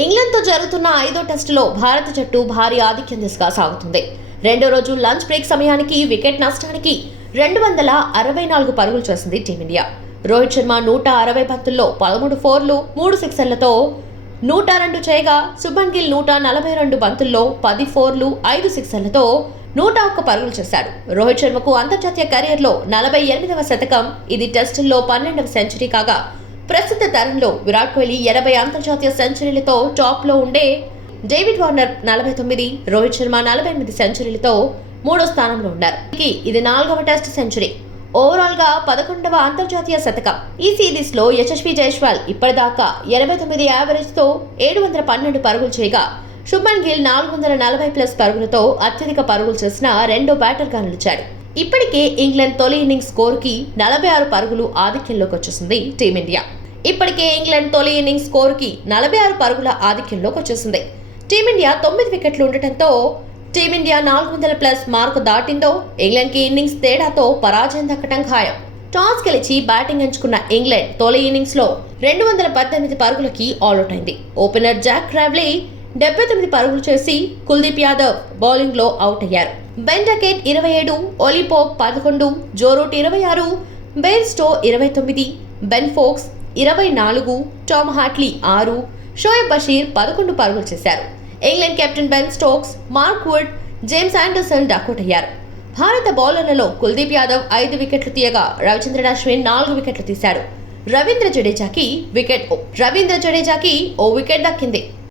ఇంగ్లాండ్తో జరుగుతున్న 5వ టెస్టులో భారత జట్టు భారీ ఆధిక్యం దిశగా సాగుతుంది. రెండో రోజు లంచ్ బ్రేక్ సమయానికి వికెట్ నష్టానికి 264 పరుగులు చేసింది టీమిండియా. రోహిత్ శర్మ 160 బంతుల్లో 13 ఫోర్లు 3 సిక్సర్లతో 102 చేయగా, శుభ్మన్ గిల్ 142 బంతుల్లో 10 ఫోర్లు 5 సిక్సర్లతో 101 పరుగులు చేశాడు. రోహిత్ శర్మకు అంతర్జాతీయ కెరీర్లో 48వ శతకం. ఇది టెస్టుల్లో 12వ సెంచరీ కాగా, ప్రస్తుత తరంలో విరాట్ కోహ్లీ 80 అంతర్జాతీయ సెంచరీలతో టాప్లో ఉండే డేవిడ్ వార్నర్ 49, రోహిత్ శర్మ 48 సెంచరీలతో మూడో స్థానంలో ఉన్నారు. ఇది 4వ టెస్ట్ సెంచరీ. ఓవరాల్ గా 11వ అంతర్జాతీయ శతకం. ఈ సిరీస్ లో యశస్వి జైస్వాల్ ఇప్పటిదాకా 89 యావరేజ్ తో 712 పరుగులు చేయగా, శుభ్మన్ గిల్ 440+ పరుగులతో అత్యధిక పరుగులు చేసిన రెండో బ్యాటర్ గా నిలిచాడు. ఇప్పటికే ఇంగ్లాండ్ తొలి ఇన్నింగ్స్ స్కోర్ కి 46 పరుగులు ఆధిక్యంలోకి వచ్చేసింది టీమిండియా. టీమిండియా 9 వికెట్లు ఉండటంతో టీమిండియా 400+ మార్కు దాటిందో, ఇంగ్లాండ్ కి ఇన్నింగ్స్ తేడాతో పరాజయం దక్కడం ఖాయం. టాస్ గెలిచి బ్యాటింగ్ ఎంచుకున్న ఇంగ్లాండ్ తొలి ఇన్నింగ్స్ లో 218 పరుగులకి ఆల్అౌట్ అయింది. ఓపెనర్ జాక్ క్రావ్లీ 79 పరుగులు చేసి కుల్దీప్ యాదవ్ బౌలింగ్ లో అవుట్ అయ్యారు. Ben Duckett 27, Ollie Pope 11, Joe Root 26, Bairstow 29, Ben Foakes 24, Tom Hartley 6, Shoaib Bashir 11 పరుగులు చేశారు. England captain Ben Stokes, Mark Wood, James Anderson duck out అయ్యారు. భారత బౌలర్లలో కుల్దీప్ యాదవ్ 5 వికెట్లు తీయగా, రవిచంద్రన్ అశ్విన్ 4 వికెట్లు తీశాడు. రవీంద్ర జడేజాకి ఓ వికెట్ దక్కింది.